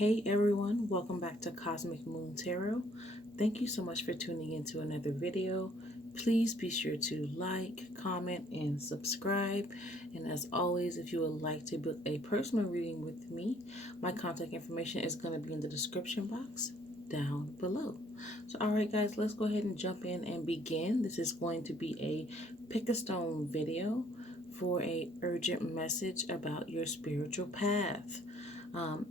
Hey everyone, welcome back to Cosmic Moon Tarot. Thank you so much for tuning into another video. Please be sure to like, comment, and subscribe. And as always, if you would like to book a personal reading with me, my contact information is going to be in the description box down below. So alright guys, let's go ahead and jump in and begin. This is going to be a pick a stone video for a urgent message about your spiritual path.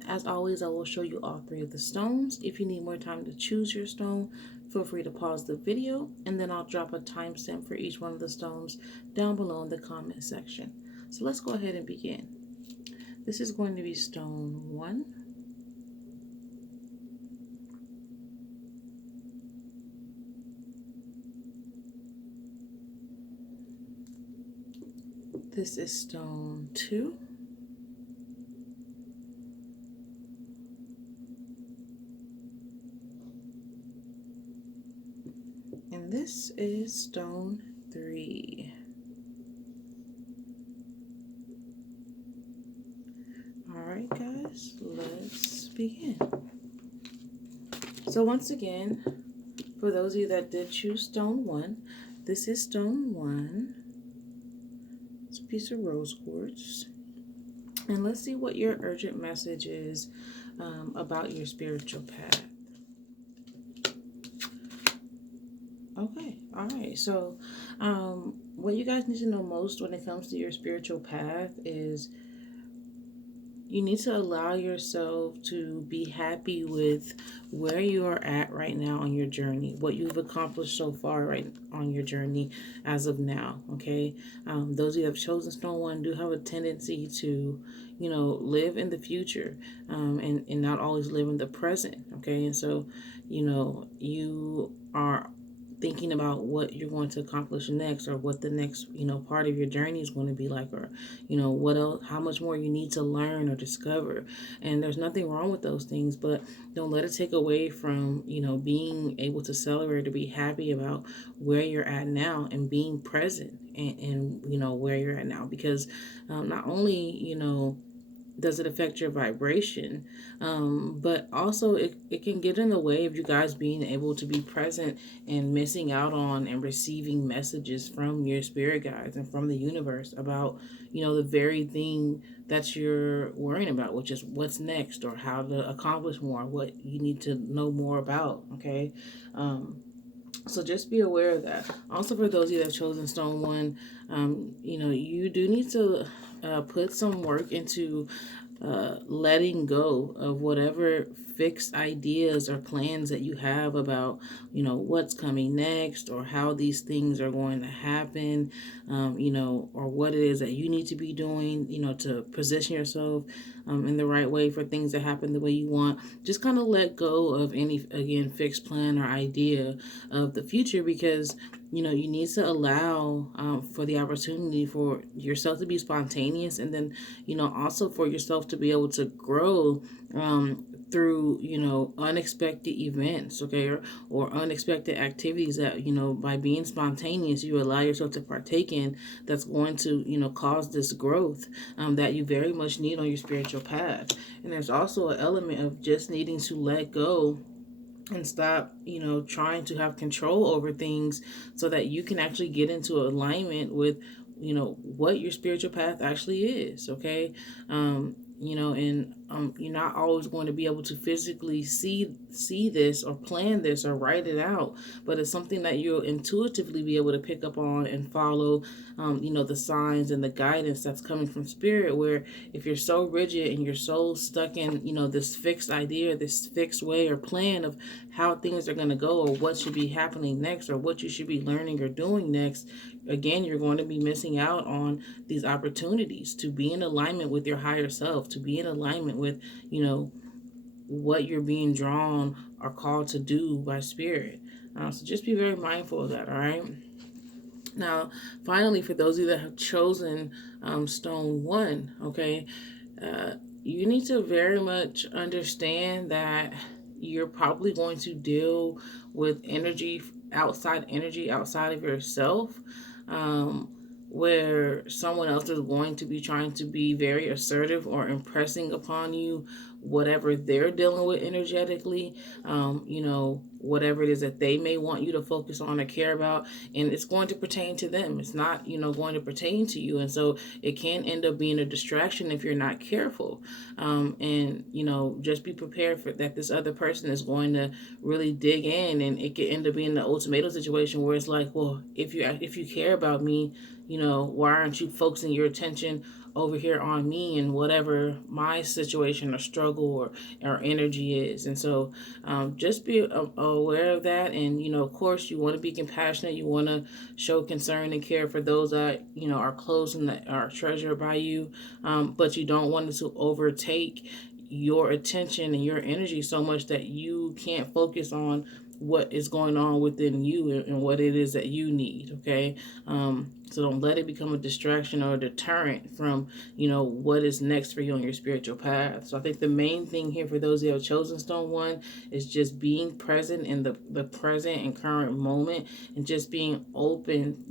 As always, I will show you all three of the stones. If you need more time to choose your stone, feel free to pause the video, and then I'll drop a timestamp for each one of the stones down below in the comment section. So let's go ahead and begin. This is going to be stone 1. This is stone 2. And this is stone 3. Alright guys, let's begin. So once again, for those of you that did choose stone 1, this is stone 1. It's a piece of rose quartz. And let's see what your urgent message is about your spiritual path. Okay, all right. So what you guys need to know most when it comes to your spiritual path is you need to allow yourself to be happy with where you are at right now on your journey, what you've accomplished so far right on your journey as of now, okay? Those of you that have chosen stone 1 do have a tendency to, live in the future and not always live in the present, okay? And so, you are thinking about what you're going to accomplish next, or what the next part of your journey is going to be like, or what else, how much more you need to learn or discover. And there's nothing wrong with those things, but don't let it take away from being able to celebrate, to be happy about where you're at now and being present and where you're at now, because not only does it affect your vibration, but also it can get in the way of you guys being able to be present and missing out on and receiving messages from your spirit guides and from the universe about the very thing that you're worrying about, which is what's next, or how to accomplish more, what you need to know more about. Okay, so just be aware of that. Also, for those of you that have chosen stone 1, you do need to put some work into letting go of whatever fixed ideas or plans that you have about what's coming next, or how these things are going to happen, or what it is that you need to be doing to position yourself in the right way for things to happen the way you want. Just kind of let go of any, again, fixed plan or idea of the future, because you need to allow for the opportunity for yourself to be spontaneous, and then also for yourself to be able to grow through unexpected events, okay, or unexpected activities that by being spontaneous you allow yourself to partake in, that's going to cause this growth that you very much need on your spiritual path. And there's also an element of just needing to let go and stop trying to have control over things, so that you can actually get into alignment with what your spiritual path actually is. Okay, and you're not always going to be able to physically see this or plan this or write it out, but it's something that you'll intuitively be able to pick up on and follow the signs and the guidance that's coming from spirit. Where if you're so rigid and you're so stuck in this fixed idea, this fixed way or plan of how things are going to go, or what should be happening next, or what you should be learning or doing next, again, you're going to be missing out on these opportunities to be in alignment with your higher self, to be in alignment with what you're being drawn or called to do by spirit. So just be very mindful of that. All right. Now, finally, for those of you that have chosen stone 1, okay, you need to very much understand that you're probably going to deal with energy outside of yourself, where someone else is going to be trying to be very assertive or impressing upon you whatever they're dealing with energetically, whatever it is that they may want you to focus on or care about, and it's going to pertain to them. It's not, going to pertain to you. And so it can end up being a distraction if you're not careful. And, just be prepared for that. This other person is going to really dig in, and it could end up being the ultimatum situation where it's like, well, if you care about me, why aren't you focusing your attention over here on me and whatever my situation or struggle or energy is? And so just be aware of that. And, of course, you want to be compassionate. You want to show concern and care for those that, are close and that are treasured by you. But you don't want it to overtake your attention and your energy so much that you can't focus on what is going on within you and what it is that you need. Okay. So don't let it become a distraction or a deterrent from, what is next for you on your spiritual path. So I think the main thing here for those who have chosen stone one is just being present in the present and current moment, and just being open,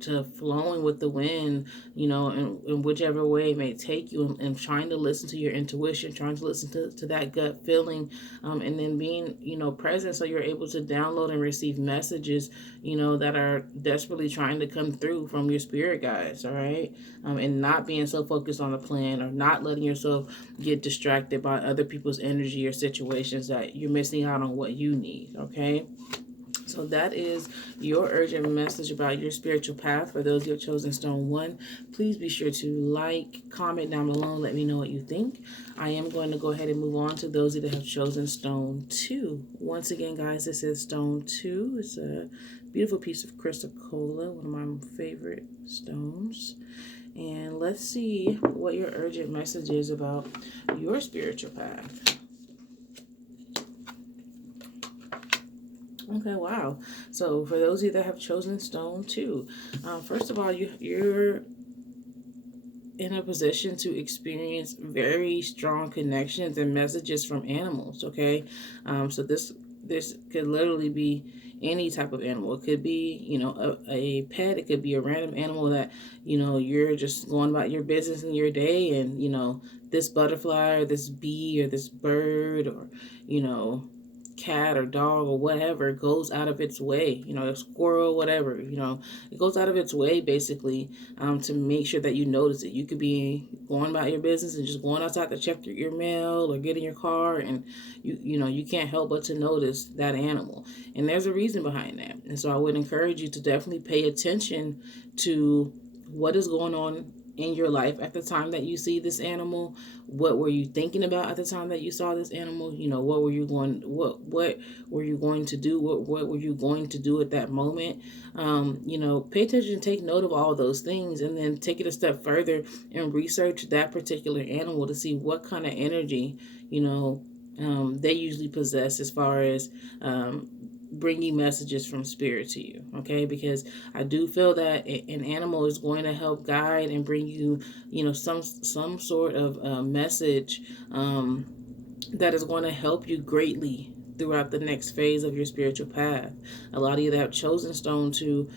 to flowing with the wind, in whichever way it may take you, and trying to listen to your intuition, trying to listen to that gut feeling, and then being, present so you're able to download and receive messages, that are desperately trying to come through from your spirit guides, all right? And not being so focused on the plan, or not letting yourself get distracted by other people's energy or situations that you're missing out on what you need, okay? So that is your urgent message about your spiritual path for those who have chosen stone one. Please be sure to like, comment down below, and let me know what you think. I am going to go ahead and move on to those that have chosen stone two. Once again, guys, this is stone two. It's a beautiful piece of crystal cola, one of my favorite stones. And let's see what your urgent message is about your spiritual path. Okay, wow. So for those of you that have chosen stone two, first of all, you're in a position to experience very strong connections and messages from animals. Okay, so this could literally be any type of animal. It could be, a pet. It could be a random animal that, you're just going about your business in your day, and, this butterfly or this bee or this bird or, cat or dog or whatever goes out of its way, a squirrel, whatever, it goes out of its way basically, to make sure that you notice it. You could be going about your business and just going outside to check your mail or get in your car, and you can't help but to notice that animal. And there's a reason behind that. And so I would encourage you to definitely pay attention to what is going on in your life at the time that you see this animal. What were you thinking about at the time that you saw this animal? What were you going to do? What were you going to do at that moment? Pay attention, take note of all those things, and then take it a step further and research that particular animal to see what kind of energy, they usually possess as far as bringing messages from spirit to you. Okay, because I do feel that an animal is going to help guide and bring you, some sort of message that is going to help you greatly throughout the next phase of your spiritual path. A lot of you that have chosen stone to,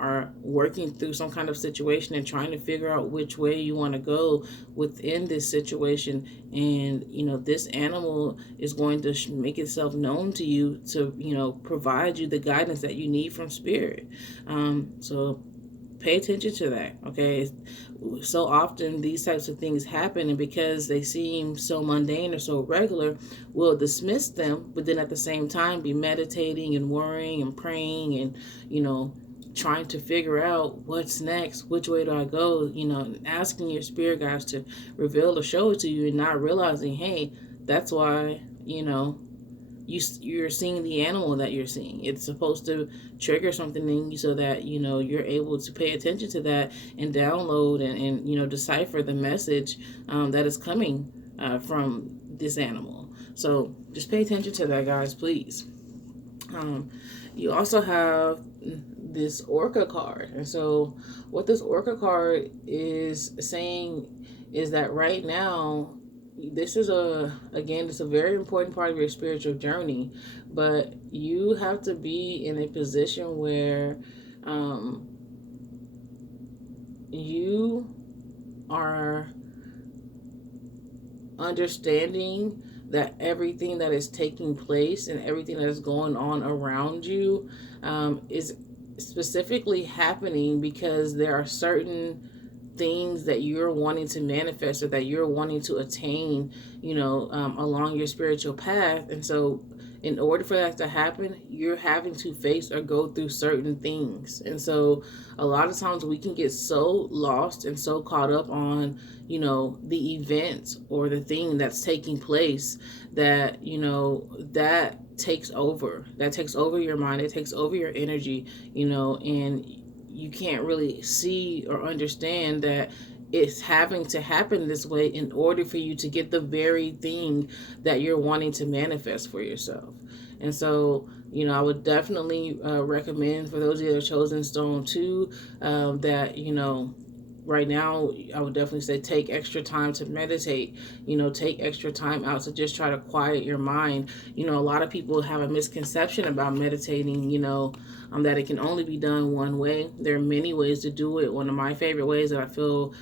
are working through some kind of situation and trying to figure out which way you want to go within this situation. And, this animal is going to make itself known to you to, provide you the guidance that you need from spirit. So pay attention to that, okay? So often these types of things happen, and because they seem so mundane or so regular, we'll dismiss them, but then at the same time be meditating and worrying and praying and, trying to figure out what's next, which way do I go, and asking your spirit guides to reveal or show it to you, and not realizing, hey, that's why, you're seeing the animal that you're seeing. It's supposed to trigger something in you so that you're able to pay attention to that and download and decipher the message that is coming from this animal. So just pay attention to that, guys, please. You also have this orca card, and so what this orca card is saying is that right now, this is it's a very important part of your spiritual journey, but you have to be in a position where you are understanding that everything that is taking place and everything that is going on around you is specifically happening because there are certain things that you're wanting to manifest or that you're wanting to attain, along your spiritual path. And so, in order for that to happen, you're having to face or go through certain things. And so, a lot of times we can get so lost and so caught up on, the event or the thing that's taking place that, that takes over your mind, it takes over your energy, and you can't really see or understand that it's having to happen this way in order for you to get the very thing that you're wanting to manifest for yourself. And so, I would definitely recommend for those of you that are chosen stone too, that, right now, I would definitely say take extra time to meditate, take extra time out to just try to quiet your mind. A lot of people have a misconception about meditating, that it can only be done one way. There are many ways to do it. One of my favorite ways that I feel,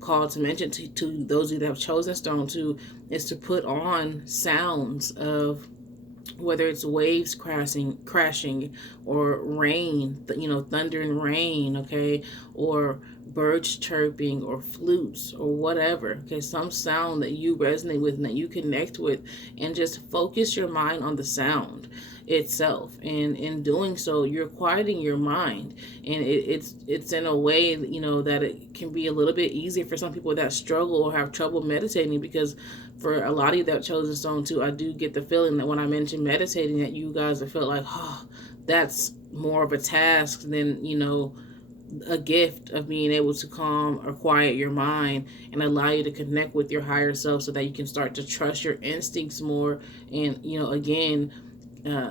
called to mention to those of you that have chosen stone too is to put on sounds of whether it's waves crashing or rain, thunder and rain, okay, or birds chirping or flutes or whatever, okay, some sound that you resonate with and that you connect with, and just focus your mind on the sound itself. And in doing so, you're quieting your mind, and it's in a way, that it can be a little bit easier for some people that struggle or have trouble meditating, because for a lot of you that chosen stone too, I do get the feeling that when I mention meditating, that you guys have felt like, oh, that's more of a task than, a gift of being able to calm or quiet your mind and allow you to connect with your higher self so that you can start to trust your instincts more. And, again,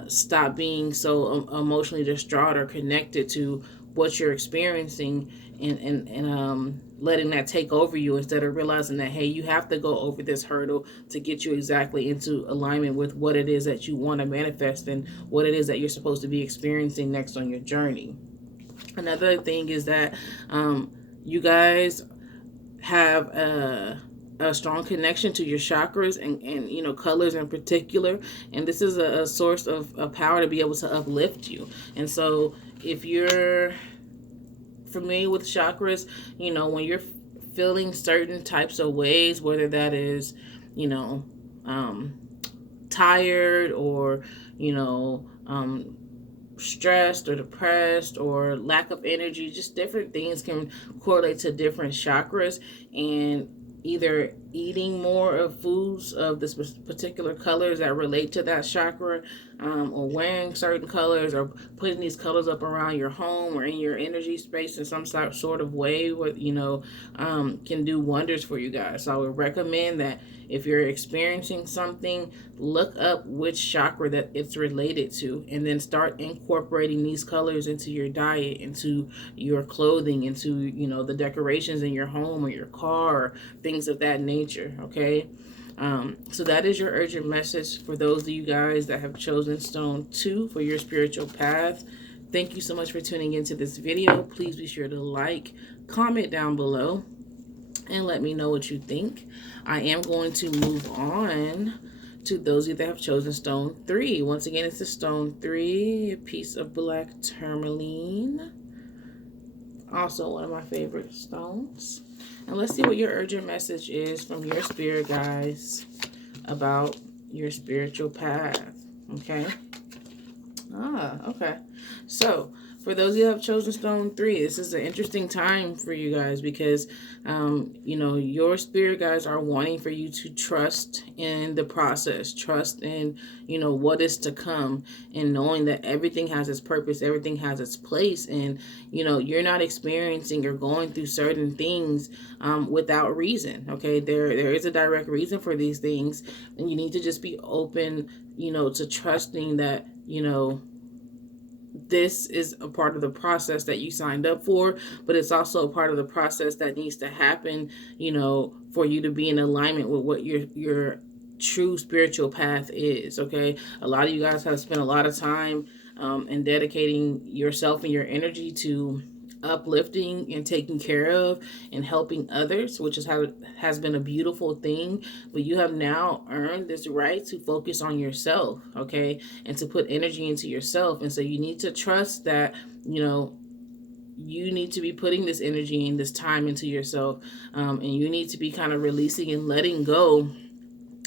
stop being so emotionally distraught or connected to what you're experiencing, and letting that take over you, instead of realizing that, hey, you have to go over this hurdle to get you exactly into alignment with what it is that you want to manifest and what it is that you're supposed to be experiencing next on your journey. Another thing is that you guys have a strong connection to your chakras and colors in particular, and this is a source of power to be able to uplift you. And so if you're familiar with chakras, when you're feeling certain types of ways, whether that is, um, tired or, stressed or depressed or lack of energy, just different things can correlate to different chakras. And either eating more of foods of this particular colors that relate to that chakra, or wearing certain colors, or putting these colors up around your home or in your energy space in some sort of way, what can do wonders for you guys. So I would recommend that if you're experiencing something, look up which chakra that it's related to, and then start incorporating these colors into your diet, into your clothing, into the decorations in your home or your car, or things of that nature. Okay. So that is your urgent message for those of you guys that have chosen stone 2 for your spiritual path. Thank you so much for tuning into this video. Please be sure to like, comment down below, and let me know what you think. I am going to move on to those of you that have chosen stone 3. Once again, it's a stone 3, a piece of black tourmaline. Also one of my favorite stones. And let's see what your urgent message is from your spirit guides about your spiritual path. Okay. Okay. So, for those of you who have chosen stone 3, this is an interesting time for you guys because, your spirit guides are wanting for you to trust in the process, trust in, what is to come, and knowing that everything has its purpose, everything has its place, and, you're not experiencing or going through certain things without reason. Okay. There is a direct reason for these things, and you need to just be open, to trusting that, this is a part of the process that you signed up for, but it's also a part of the process that needs to happen, for you to be in alignment with what your true spiritual path is. Okay. A lot of you guys have spent a lot of time and dedicating yourself and your energy to uplifting and taking care of and helping others, which is how it has been a beautiful thing. But you have now earned this right to focus on yourself, okay, and to put energy into yourself. And so you need to trust that, you know, you need to be putting this energy and this time into yourself, and you need to be kind of releasing and letting go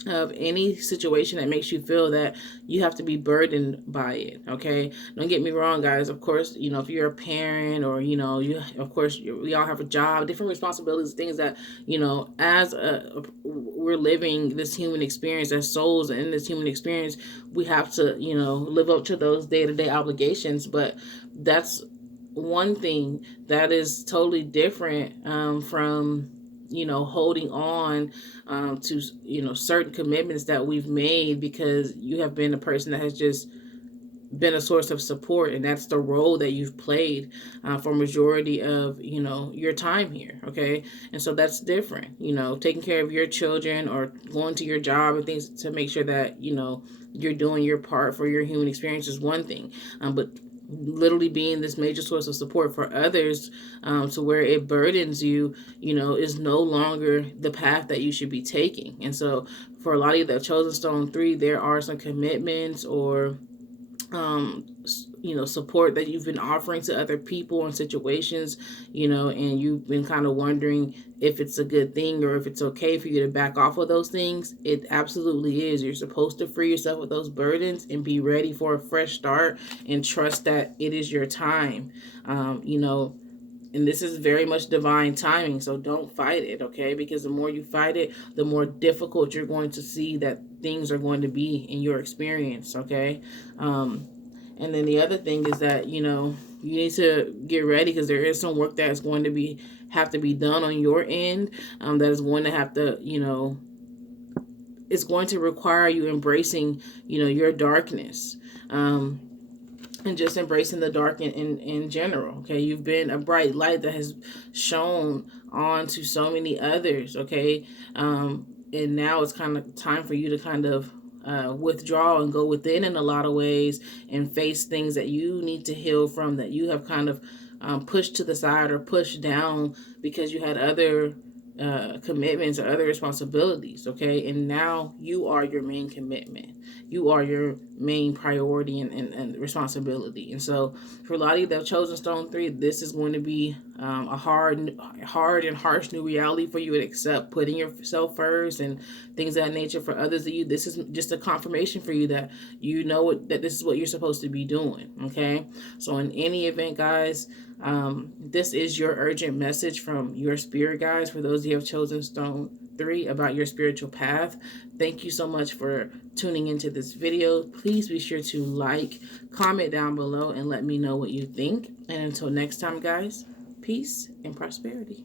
of any situation that makes you feel that you have to be burdened by it. Okay, don't get me wrong, guys. Of course, you know, if you're a parent, or you know, you, of course, we all have a job, different responsibilities, things that, you know, as we're living this human experience as souls in this human experience, we have to, you know, live up to those day-to-day obligations. But that's one thing that is totally different, from, you know, holding on, to, you know, certain commitments that we've made because you have been a person that has just been a source of support, and that's the role that you've played, for majority of, you know, your time here. Okay, and so that's different. You know, taking care of your children or going to your job and things to make sure that, you know, you're doing your part for your human experience is one thing, but literally being this major source of support for others, to where it burdens you, you know, is no longer the path that you should be taking. And so for a lot of you that have chosen stone 3, there are some commitments or, you know, support that you've been offering to other people in situations, you know, and you've been kind of wondering if it's a good thing or if it's okay for you to back off of those things. It absolutely is. You're supposed to free yourself of those burdens and be ready for a fresh start and trust that it is your time. You know, and this is very much divine timing, so don't fight it, okay? Because the more you fight it, the more difficult you're going to see that things are going to be in your experience, okay? And then the other thing is that, you know, you need to get ready because there is some work that is going to have to be done on your end, that is going to have to, you know, it's going to require you embracing, you know, your darkness. And just embracing the dark in general. Okay, you've been a bright light that has shone on to so many others. Okay, and now it's kind of time for you to kind of, withdraw and go within in a lot of ways and face things that you need to heal from, that you have kind of, pushed to the side or pushed down because you had other, commitments or other responsibilities. Okay, and now you are your main commitment, you are your main priority and responsibility. And so for a lot of you that have chosen stone 3, this is going to be, a hard and harsh new reality for you to accept, putting yourself first and things of that nature. For others of you, this is just a confirmation for you that you know that this is what you're supposed to be doing. Okay, so in any event, guys, this is your urgent message from your spirit guides. For those of you who have chosen stone 3 about your spiritual path, thank you so much for tuning into this video. Please be sure to like, comment down below, and let me know what you think. And until next time, guys, peace and prosperity.